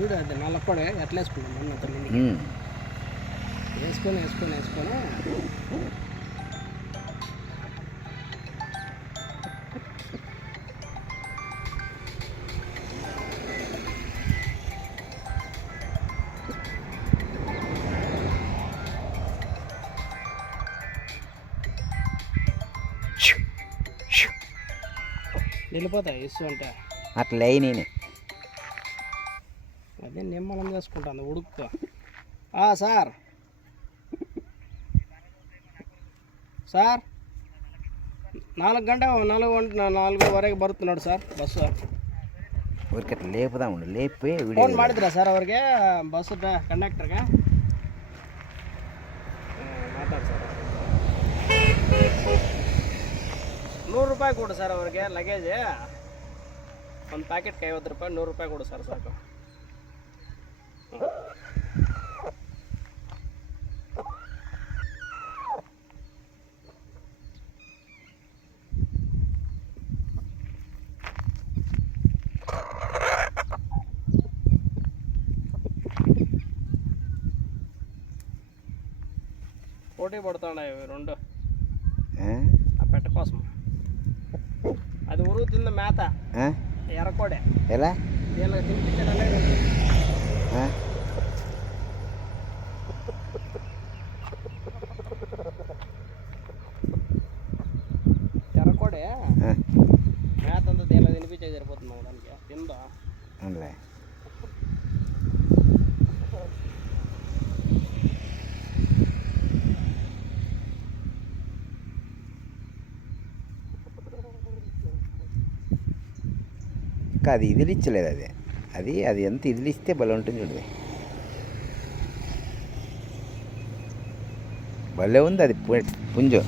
చూడు అది నల్లపొడి ఎట్లా వేసుకున్నాం మొన్న తొమ్మిది వేసుకొని వెళ్ళిపోతాయి ఇసు అంటే అట్లా నేను అదే నిమ్మలం చేసుకుంటాను ఉడుకుతో సార్ సార్ 4 4:30 ಬರುತ್తున్నాడు సార్ బస్సు ఊరికి అట్లా లేపుదాం లేపి ಫೋನ್ ಮಾಡಿದ್ರಾ ಸರ್ ಅವ್ರಿಗೆ ಬಸ್ ಕಂಡಕ್ಟರ್ಗೆ ಮಾತಾಡಿ ಸರ್ ₹100 ಕೊಡು ಸರ್ ಅವ್ರಿಗೆ ಲಗೇಜ್ ಒಂದು ಪ್ಯಾಕೆಟ್ಗೆ ₹50 ₹100 ಕೊಡು ಸರ್ ಸಾಕು పోటీ పడుతున్నాయి రెండు ఆ పెట్ట కోసం అది ఉరుగుతుంది మేత ఎర్రకోడే ఎలా దీనిలో తినిపించడం ఎర్రకోడే మేత అంతా దీనిలో తినిపించే సరిపోతుంది దానికి తిందా అవునులే ఇంకా అది ఇదిలిచ్చలేదు అది ఎంత ఇదిలిస్తే భలే ఉంటుంది చూడదు భలే ఉంది అది పుంజు